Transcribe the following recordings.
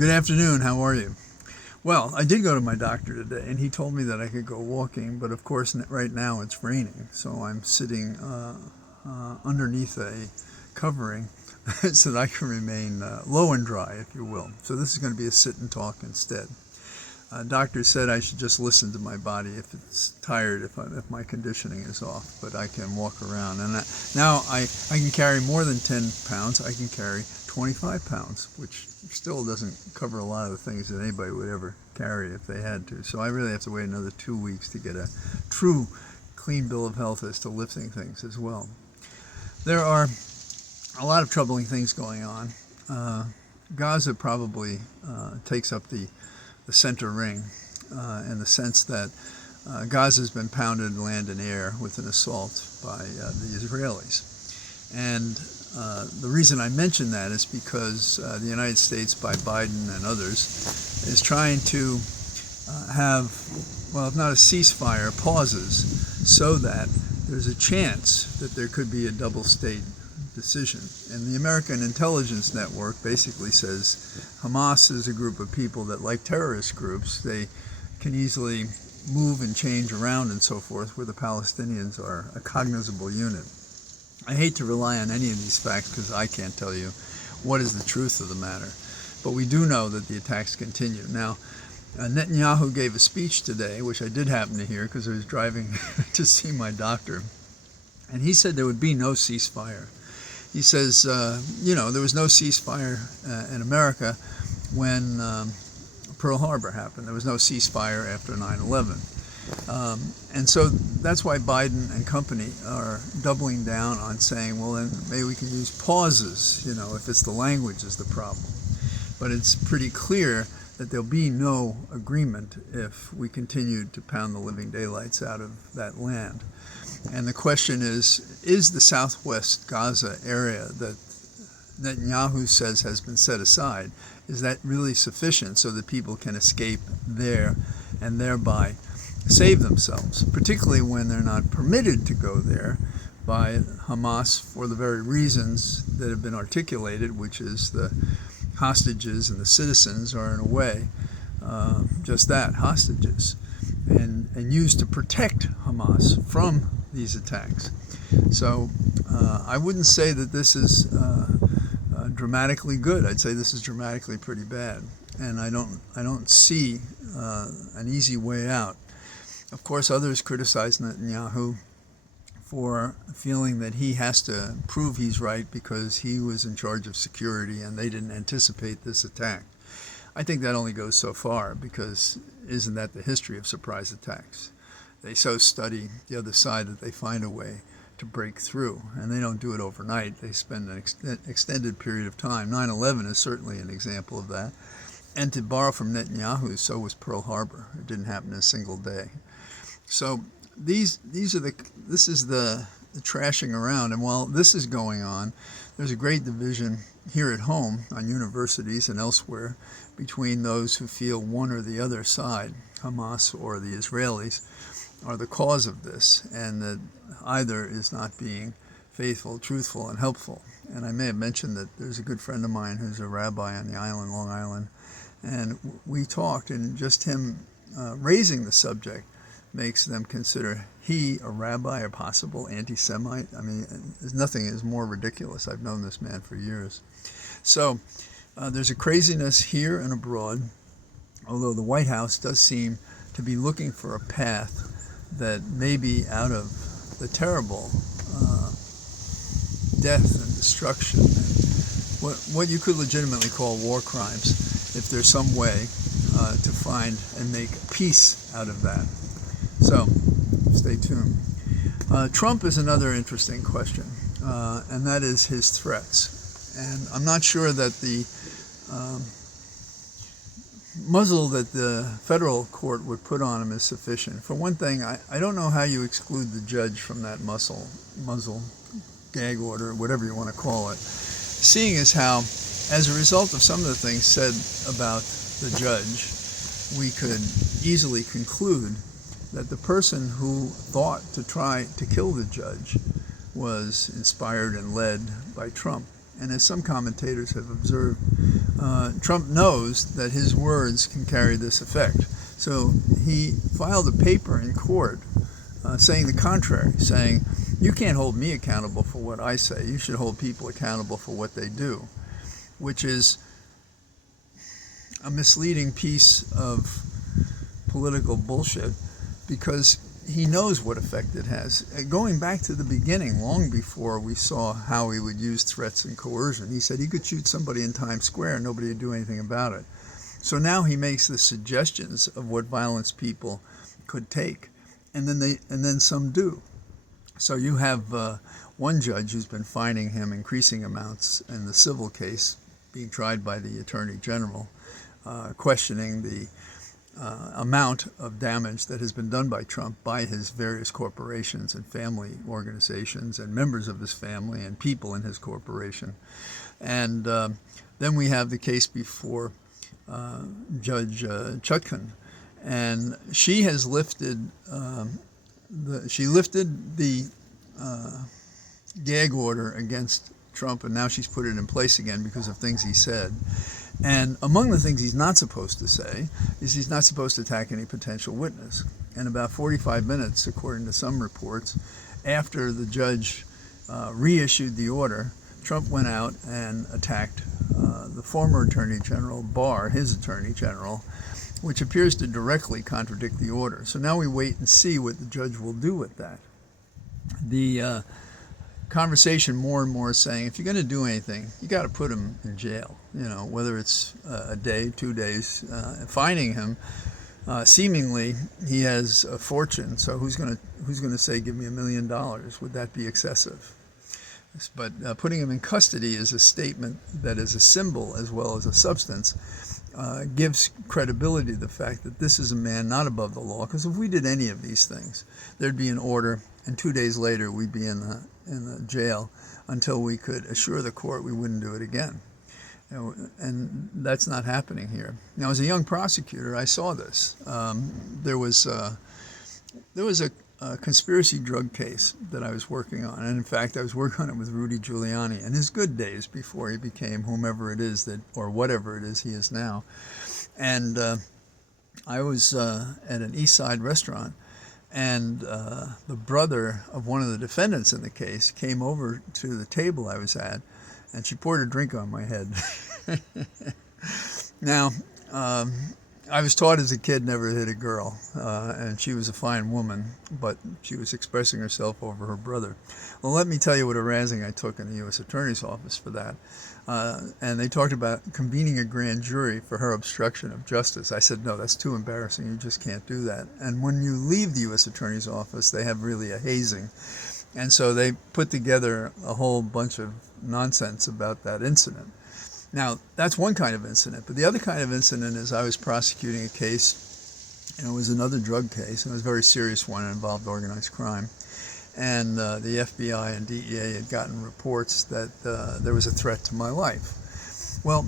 Good afternoon. How are you? Well, I did go to my doctor today, and he told me that I could go walking, but of course, right now it's raining, so I'm sitting underneath a covering so that I can remain low and dry, if you will. So this is going to be a sit and talk instead. Doctor said I should just listen to my body if it's tired, if my conditioning is off, but I can walk around. And now I can carry more than 10 pounds. I can carry 25 pounds, which still doesn't cover a lot of the things that anybody would ever carry if they had to. So I really have to wait another 2 weeks to get a true clean bill of health as to lifting things as well. There are a lot of troubling things going on. Gaza probably takes up the center ring in the sense that Gaza has been pounded land and air with an assault by the Israelis. And the reason I mention that is because the United States, by Biden and others, is trying to have, well, if not a ceasefire, pauses, so that there's a chance that there could be a double state decision. And the American Intelligence Network basically says Hamas is a group of people that, like terrorist groups, they can easily move and change around and so forth, where the Palestinians are a cognizable unit. I hate to rely on any of these facts because I can't tell you what is the truth of the matter. But we do know that the attacks continue. Now, Netanyahu gave a speech today, which I did happen to hear because I was driving to see my doctor, and he said there would be no ceasefire. He says, there was no ceasefire in America when Pearl Harbor happened. There was no ceasefire after 9/11. And so that's why Biden and company are doubling down on saying, well, then maybe we can use pauses, if it's the language is the problem. But it's pretty clear that there'll be no agreement if we continue to pound the living daylights out of that land. And the question is the southwest Gaza area that Netanyahu says has been set aside, is that really sufficient so that people can escape there and thereby save themselves, particularly when they're not permitted to go there by Hamas for the very reasons that have been articulated, which is the hostages and the citizens are in a way just that, hostages, and used to protect Hamas from these attacks. So I wouldn't say that this is dramatically good. I'd say this is dramatically pretty bad, and I don't see an easy way out. Of course, others criticize Netanyahu for feeling that he has to prove he's right because he was in charge of security and they didn't anticipate this attack. I think that only goes so far, because isn't that the history of surprise attacks? They so study the other side that they find a way to break through, and they don't do it overnight. They spend an extended period of time. 9/11 is certainly an example of that. And to borrow from Netanyahu, so was Pearl Harbor. It didn't happen in a single day. So this is the trashing around. And while this is going on, there's a great division here at home on universities and elsewhere between those who feel one or the other side, Hamas or the Israelis, are the cause of this, and that either is not being faithful, truthful, and helpful. And I may have mentioned that there's a good friend of mine who's a rabbi on the island, Long Island, and we talked, and just him raising the subject makes them consider he a rabbi, a possible anti-Semite. I mean, nothing is more ridiculous. I've known this man for years. So there's a craziness here and abroad, although the White House does seem to be looking for a path that may be out of the terrible death and destruction, and what you could legitimately call war crimes, if there's some way to find and make peace out of that. So, stay tuned. Trump is another interesting question, and that is his threats. And I'm not sure that the muzzle that the federal court would put on him is sufficient. For one thing, I don't know how you exclude the judge from that muzzle, gag order, whatever you want to call it, seeing as how, as a result of some of the things said about the judge, we could easily conclude that the person who thought to try to kill the judge was inspired and led by Trump. And as some commentators have observed, Trump knows that his words can carry this effect. So he filed a paper in court saying the contrary, saying, you can't hold me accountable for what I say. You should hold people accountable for what they do, which is a misleading piece of political bullshit because he knows what effect it has. Going back to the beginning, long before we saw how he would use threats and coercion, he said he could shoot somebody in Times Square and nobody would do anything about it. So now he makes the suggestions of what violence people could take, and then some do. So you have one judge who's been fining him increasing amounts in the civil case being tried by the Attorney General, questioning the amount of damage that has been done by Trump by his various corporations and family organizations and members of his family and people in his corporation. And then we have the case before Judge Chutkan, and she has lifted the gag order against Trump, and now she's put it in place again because of things he said. And among the things he's not supposed to say is he's not supposed to attack any potential witness. And about 45 minutes, according to some reports, after the judge reissued the order, Trump went out and attacked the former Attorney General Barr, his Attorney General, which appears to directly contradict the order. So now we wait and see what the judge will do with that. The conversation more and more is saying, if you're going to do anything, you got to put him in jail. You know, whether it's a day, 2 days, fining him. Seemingly, he has a fortune. So who's going to say, give me $1 million? Would that be excessive? But putting him in custody is a statement that is a symbol as well as a substance. Gives credibility to the fact that this is a man not above the law. Because if we did any of these things, there'd be an order, and 2 days later we'd be in the jail until we could assure the court we wouldn't do it again. And that's not happening here. Now, as a young prosecutor, I saw this. There was a conspiracy drug case that I was working on, and in fact, I was working on it with Rudy Giuliani in his good days before he became whomever it is that, or whatever it is he is now. And I was at an East Side restaurant, and the brother of one of the defendants in the case came over to the table I was at, and she poured a drink on my head. Now, I was taught as a kid never to hit a girl, and she was a fine woman, but she was expressing herself over her brother. Well, let me tell you what a razzing I took in the U.S. Attorney's Office for that. And they talked about convening a grand jury for her obstruction of justice. I said, no, that's too embarrassing. You just can't do that. And when you leave the U.S. Attorney's Office, they have really a hazing. And so they put together a whole bunch of nonsense about that incident. Now, that's one kind of incident, but the other kind of incident is I was prosecuting a case, and it was another drug case, and it was a very serious one. It involved organized crime. And the FBI and DEA had gotten reports that there was a threat to my life. Well,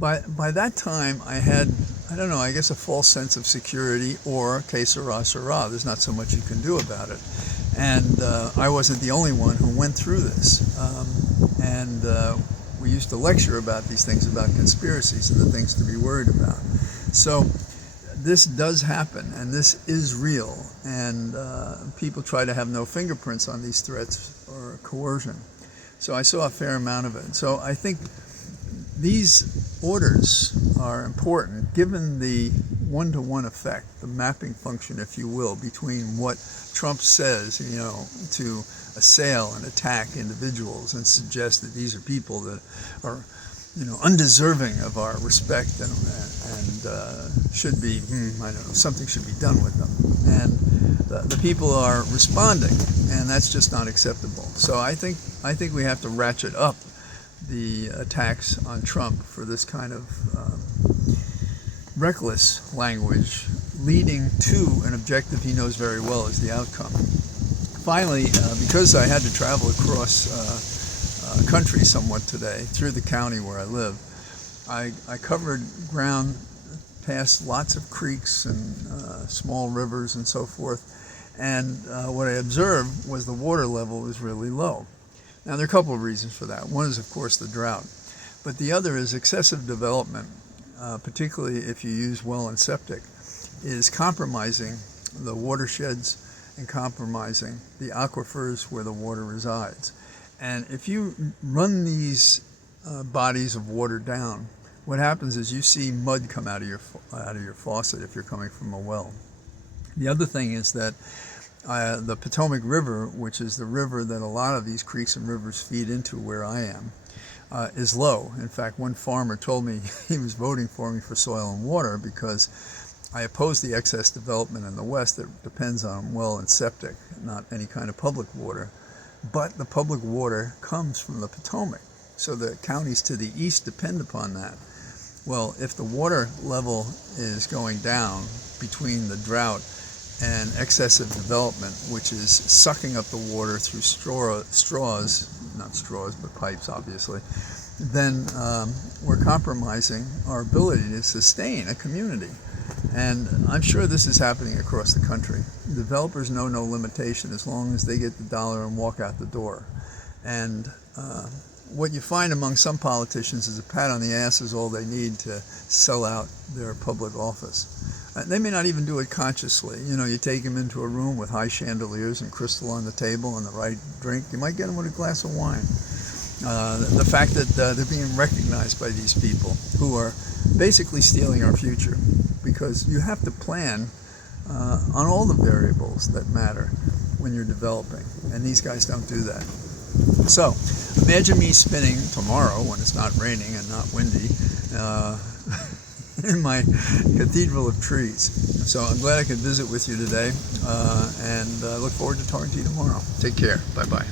by that time, I had, I don't know, I guess a false sense of security, or que sera, sera. There's not so much you can do about it. And I wasn't the only one who went through this. We used to lecture about these things, about conspiracies and the things to be worried about. So this does happen, and this is real, and people try to have no fingerprints on these threats or coercion. So I saw a fair amount of it. So I think these orders are important, given the one-to-one effect, the mapping function, if you will, between what Trump says, you know, to assail and attack individuals and suggest that these are people that are, you know, undeserving of our respect and should be, I don't know, something should be done with them. And the people are responding, and that's just not acceptable. So I think we have to ratchet up the attacks on Trump for this kind of reckless language, leading to an objective he knows very well is the outcome. Finally, because I had to travel across country somewhat today, through the county where I live, I covered ground past lots of creeks and small rivers and so forth, and what I observed was the water level was really low. Now, there are a couple of reasons for that. One is, of course, the drought. But the other is excessive development, particularly if you use well and septic, is compromising the watersheds and compromising the aquifers where the water resides. And if you run these bodies of water down, what happens is you see mud come out of your faucet if you're coming from a well. The other thing is that the Potomac River, which is the river that a lot of these creeks and rivers feed into where I am, is low. In fact, one farmer told me he was voting for me for soil and water because I oppose the excess development in the West that depends on well and septic, not any kind of public water. But the public water comes from the Potomac, so the counties to the east depend upon that. Well, if the water level is going down between the drought and excessive development, which is sucking up the water through straws, not straws, but pipes, obviously, then we're compromising our ability to sustain a community. And I'm sure this is happening across the country. Developers know no limitation as long as they get the dollar and walk out the door. And what you find among some politicians is a pat on the ass is all they need to sell out their public office. They may not even do it consciously. You know, you take them into a room with high chandeliers and crystal on the table and the right drink, you might get them with a glass of wine. The fact that they're being recognized by these people who are basically stealing our future, because you have to plan on all the variables that matter when you're developing, and these guys don't do that. So imagine me spinning tomorrow when it's not raining and not windy in my cathedral of trees. So I'm glad I could visit with you today, and I look forward to talking to you tomorrow. Take care. Bye-bye.